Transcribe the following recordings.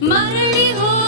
Мареліго.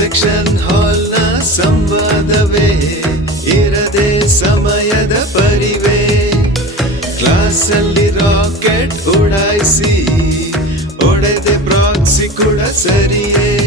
Section ಹಾಲ್ನ ಸಂವಾದವೇ. ಇರದೆ ಸಮಯದ ಪರಿವೆ. ಕ್ಲಾಸಲ್ಲಿ ರಾಕೆಟ್ ಉಡಾಯಿಸಿ. ಒಡೆದೆ ಪ್ರಾಕ್ಸಿ ಕೂಡ ಸರಿಯೇ.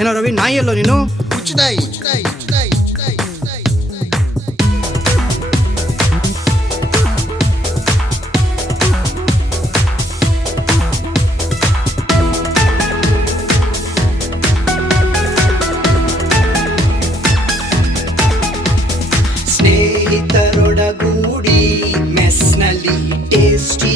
ಏನೋ ರವಿ ನಾಯಿ ನೀನು ಉಚ್ಚದಾಯಿ ಉಚ್ಚದಾಯಿ ಉಚ್ಚದಾಯಿ ಸ್ನೇಹಿತರೊಡಗೂಡಿ ಮೆಸ್ನಲ್ಲಿ ಟೇಸ್ಟಿ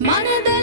மனதை